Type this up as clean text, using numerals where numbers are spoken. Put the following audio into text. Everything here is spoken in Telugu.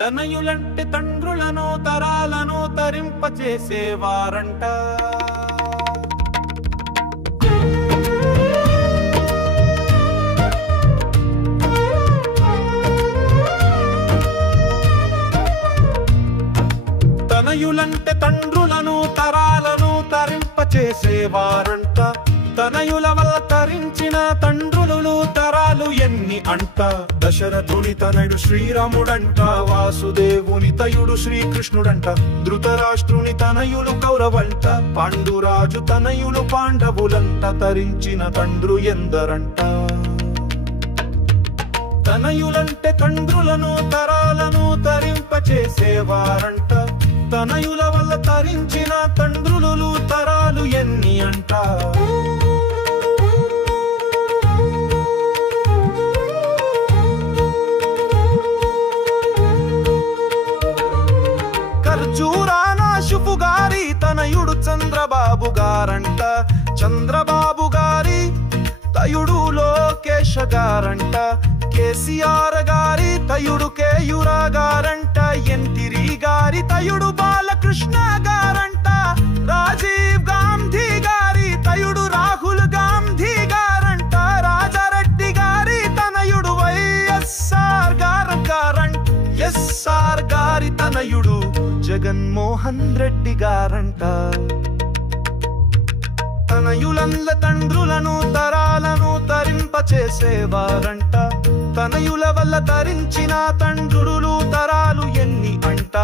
తనయులంటే తండ్రులను తరాలను తరింపచేసేవారంట. తనయులంటే తండ్రులను తరాలను తరింపచేసేవారంట. తనయుల వల్ల తరించిన తండ్రులు తరాలు ఎన్ని అంట. దశరథుని తనయుడు శ్రీరాముడంట, వాసుదేవుని తయుడు శ్రీకృష్ణుడంట, ధృతరాష్ట్రుని తనయులు కౌరవంట, పాండురాజు తనయులు పాండవులంట. తరించిన తండ్రు ఎందరంట. తనయులంటే తండ్రులను తరాలను తరింపచేసేవారంట. తనయుల వల్ల తరించిన తండ్రులు తరాలు ఎన్ని అంట. ఖర్జూరాన శుభు గారి తనయుడు చంద్రబాబు గారంట, చంద్రబాబు గారి తయుడు లోకేశ గారంట, కేసీఆర్ గారి తయుడు కేయూరా గారంట, ఎన్టీఆర్ గారి తయుడు బాలకృష్ణ గారంట, రాజీవ్ గాంధీ గారి తయుడు రాహుల్ గాంధీ గారంట, రాజారెడ్డి గారి తనయుడు వైఎస్ఆర్ గారంట, ఎస్ఆర్ గారి తనయుడు జగన్మోహన్ రెడ్డి గారంట. తనయులంద తండ్రులను తరాలను తరింపచేసేవారంట. తనయుల వల్ల తరించిన తండ్రులు తరాలు ఎన్ని అంట.